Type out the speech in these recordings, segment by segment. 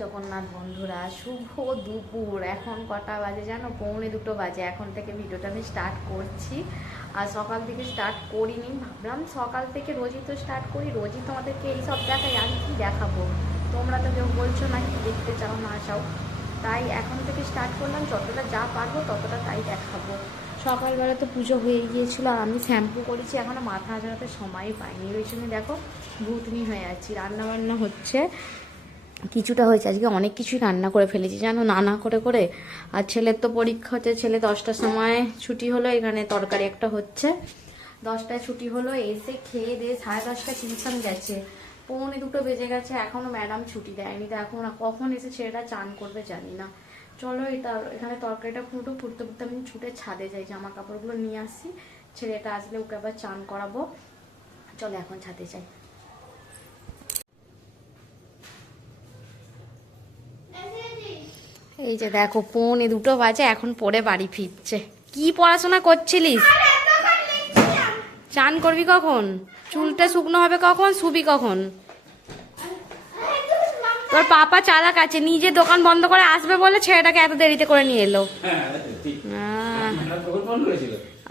জগন্নাথ বন্ধুরা, শুভ দুপুর। এখন কটা বাজে জানো? 1:45 বাজে। এখন থেকে ভিডিওটা আমি স্টার্ট করছি। আর সকাল থেকে স্টার্ট করিনি, ভাবলাম সকাল থেকে রোজই তো স্টার্ট করি, রোজই তোমাদেরকে এইসব দেখাই, আমি কি দেখাবো? তোমরা তো কেউ বলছো না কি দেখতে চাও না চাও, তাই এখন থেকে স্টার্ট করলাম। যতটা যা পারবো ততটা তাই দেখাবো। সকালবেলা তো পুজো হয়ে গিয়েছিলো, আর আমি শ্যাম্পু করেছি, এখনও মাথা আঁচড়াতে সময় পাইনি। ওই জন্য দেখো ভূতনি হয়ে যাচ্ছি। রান্নাবান্না হচ্ছে, কিছুটা হয়েছে, আজকে অনেক কিছুই রান্না করে ফেলেছি জানো, নানা করে করে। আর ছেলের তো পরীক্ষা হচ্ছে, ছেলে 10টার সময় ছুটি হলো, এখানে তরকারি একটা হচ্ছে। 10টায় ছুটি হলো, এসে খেয়ে দিয়ে 10:30টায় টিউশন গেছে, 1:45 বেজে গেছে, এখনও ম্যাডাম ছুটি দেয়নি। তো এখন কখন এসে ছেলেটা চান করবে জানি না। চলো এটা এখানে তরকারিটা ফুটতে ফুটতে আমি ছুটে ছাদে যাই, জামা কাপড়গুলো নিয়ে আসি, ছেলেটা আসলে ওকে আবার চান করাবো। চলো এখন ছাদে যাই। এই যে দেখো 1:45 বাজে, এখন পড়ে বাড়ি ফিরছে। কি পড়াশোনা করছিলিস? চান করবি কখন? চুলটা শুকনো হবে কখন? শুবি কখন? তোর পাপা চালাক আছে, নিজে দোকান বন্ধ করে আসবে বলে ছেলেটাকে এত দেরিতে করে নিয়ে এলো।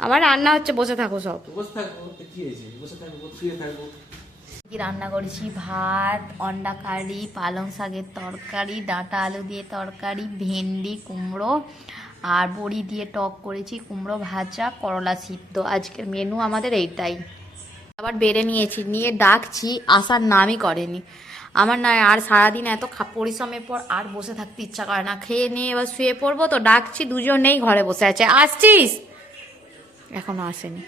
আবার রান্না হচ্ছে, বসে থাকো সব। কি রান্না করেছি? ভাত, অন্ডা কারি, পালং শাকের তরকারি, ডাঁটা আলু দিয়ে তরকারি, ভেন্ডি কুমড়ো আর বড়ি দিয়ে টক করেছি, কুমড়ো ভাজা, করলা সিদ্ধ। আজকের মেনু আমাদের এইটাই। আবার বেড়ে নিয়েছি, নিয়ে ডাকছি, আসার নামই করেনি। আমার না আর সারাদিন এত পরিশ্রমের পর আর বসে থাকতে ইচ্ছা করে না, খেয়ে নিয়ে এবার শুয়ে পড়বো। তো ডাকছি, দুজনেই ঘরে বসে আছে। আসছিস? এখনো আসেনি,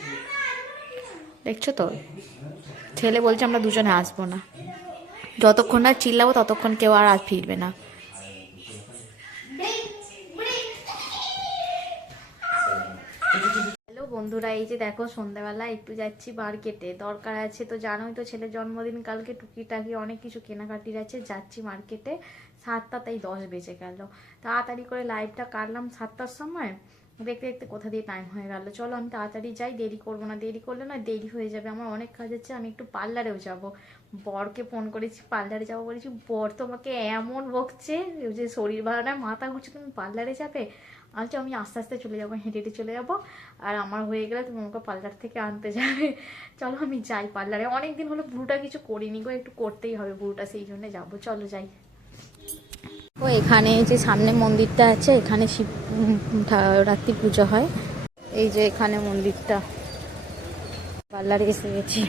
দেখছো তো। ছেলে বলছে আমরা দুজনে আসবো না, যতক্ষণ না চিল্লাবো ততক্ষণ কেউ আর ফিরবে না। হ্যালো বন্ধুরা, এই যে দেখো সন্ধ্যাবেলা একটু যাচ্ছি মার্কেটে, দরকার আছে তো, জানোই তো ছেলের জন্মদিন কালকে, টুকিটাকি অনেক কিছু কেনাকাটির আছে, যাচ্ছি মার্কেটে। 7টা, তাই 10 বেজে গেল। তাড়াতাড়ি করে লাইভটা কাটলাম 7টার সময়, দেখতে দেখতে কোথা দিয়ে টাইম হয়ে গেল। চলো আমি তাড়াতাড়ি যাই, দেরি করবো না, দেরি করলে না দেরি হয়ে যাবে। আমার অনেক কাজ আছে, আমি একটু পার্লারেও যাব। বরকে ফোন করেছি, পার্লারে যাবো বলেছি, বর তোমাকে এমন বকছে যে শরীর ভালো না, মাথা ঘুরছে, তুমি পার্লারে যাবে? আচ্ছা আমি আস্তে আস্তে চলে যাবো, হেঁটে হেঁটে চলে যাবো, আর আমার হয়ে গেলে তুমি আমাকে পার্লার থেকে আনতে যাবে। চলো আমি যাই পার্লারে, অনেকদিন হলো বুড়োটা কিছু করিনি গো, একটু করতেই হবে বুড়োটা, সেই জন্য যাবো। চলো যাই। ও এখানে যে সামনে মন্দিরটা আছে, এখানে শিব রাত্রি পুজো হয়। এই যে এখানে মন্দিরটা, পার্লারে এসে গেছি।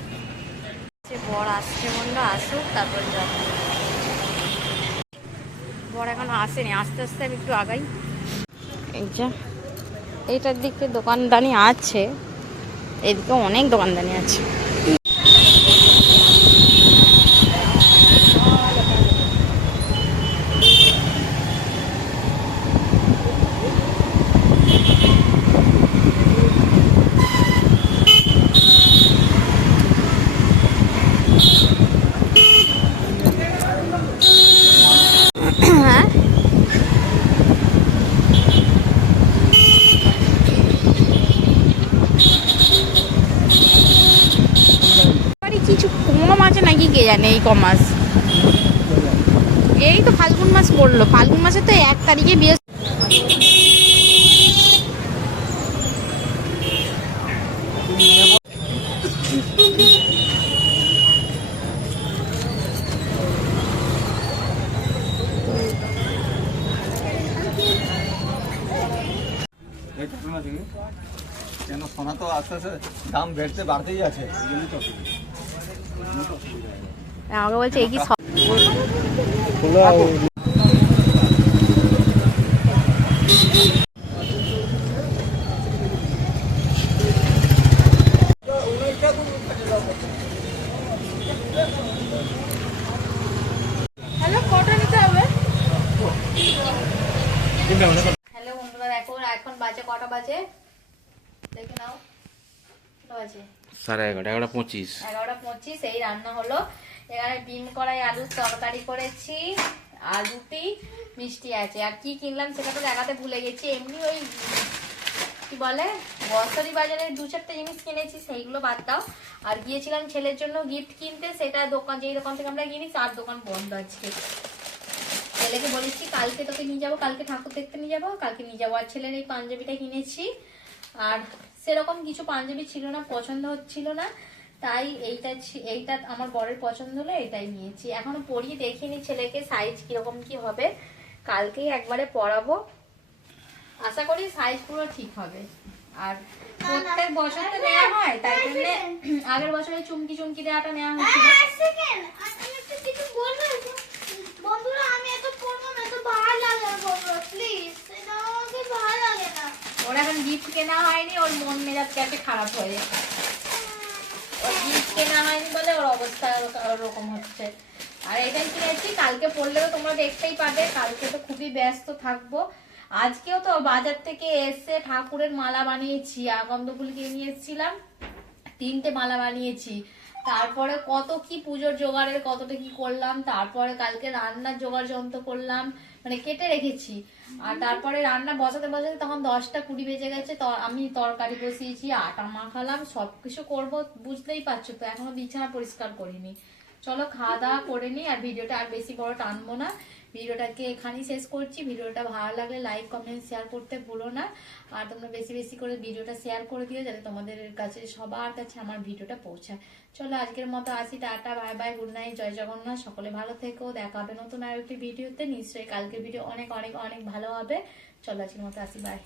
বর আসছে, বললো আসুক তারপর যাবো। বর এখনো আসেনি, আস্তে আস্তে আমি একটু আগাই। এই যে এইটার দিকে দোকানদানি আছে, এদিকে অনেক দোকানদানি আছে। কিছু কম আছে নাকি কে জানে, এই কমাস। এই তো ফাল্গুন মাস পড়লো, ফাল্গুন মাসে তো 1 তারিখে বিয়ে। কেন সোনা তো আস্তে আস্তে দাম বাড়তেই আছে। আমাকে বলছে এই কি হ্যালো বন্ধুরা, দেখো এখন বাজে কটা বাজে দেখে নাও, কটা বাজে? 11:30। 11:25। এই রান্না হলো, এখানে ডিম কড়াই আলুর তরকারি করেছি, আর রুটি, মিষ্টি আছে। আর কি কিনলাম সেটা তো দেখাতে ভুলে গেছি। এমনি ওই কি বলে গ্রসারি বাজারে 2-4টা জিনিস কিনেছি, সেইগুলো বাদ দাও। আর গিয়েছিলাম ছেলের জন্য গিফট কিনতে, সেটা দোকান, যেই দোকান থেকে আমরা কিনি তার দোকান বন্ধ আজকে। ছেলেকে বলেছি কালকে তোকে নিয়ে যাবো, কালকে ঠাকুর দেখতে নিয়ে যাবো, কালকে নিয়ে যাবো। আর ছেলের এই পাঞ্জাবিটা কিনেছি, আর সেরকম কিছু পাঞ্জাবি ছিল না, পছন্দ হচ্ছিল না, তাই এইটা আমার বরের পছন্দ হলো, এটাই নিয়েছি। এখনো পরিয়ে দেখিনি ছেলেকে সাইজ কিরকম কি হবে, কালকেই একবারে পরাবো, আশা করি সাইজ পুরো ঠিক হবে। আর প্রত্যেক বছর তো নেওয়া হয়, তাই জন্য আগের বছরে চুমকি চুমকি দেওয়াটা নেওয়া হয়েছিল। বন্ধুরা আমি এত পড়বো না, এত ভালো লাগে না বন্ধুরা, প্লিজ এটা আমাকে ভালো লাগে না। ওর এখন গিফট কেনা হয়নি, ওর মন মেজাজ কেটে খারাপ হয়ে যায়। ওর গিফট কেনা হয়নি বলে ওর অবস্থা ওরকম হচ্ছে। আর এটাই কিনেছি, কালকে পড়লেও তোমরা দেখতেই পাবে, কালকে তো খুবই ব্যস্ত থাকবো। আজকেও তো বাজার থেকে এসে ঠাকুরের মালা বানিয়েছি, আগন্দ ফুল কিনে নিয়ে এসেছিলাম, 3টে মালা বানিয়েছি। তারপরে কত কি পুজোর জোগাড়ের কতটা কি করলাম, তারপরে কালকে রান্নার জোগাড় যন্ত্র করলাম, মানে কেটে রেখেছি। আর তারপরে রান্না বসাতে বসাতে তখন 10টা 20 বেজে গেছে, তো আমি তরকারি বসিয়েছি, আটা মাখালাম, সবকিছু করবো, বুঝতেই পারছো তো, এখনো বিছানা পরিষ্কার করিনি। চলো খাওয়া দাওয়া করে নি, আর ভিডিওটা আর বেশি বড় টানবো না, ভিডিওটাকে এখানেই শেষ করছি। ভিডিওটা ভালো লাগলে লাইক কমেন্ট শেয়ার করতে ভুলো না, আর তোমরা বেশি বেশি করে ভিডিওটা শেয়ার করে দিও, যাতে তোমাদের কাছে সবার কাছে আমার ভিডিওটা পৌঁছায়। চলো আজকের মতো আসি, tata, bye bye, good night, জয় জগন্নাথ, সকলে ভালো থেকো, দেখা হবে নতুন আর একটি ভিডিওতে। নিশ্চয়ই কালকের ভিডিও অনেক অনেক অনেক ভালো হবে। চলো আজকের মতো আসি, বাই।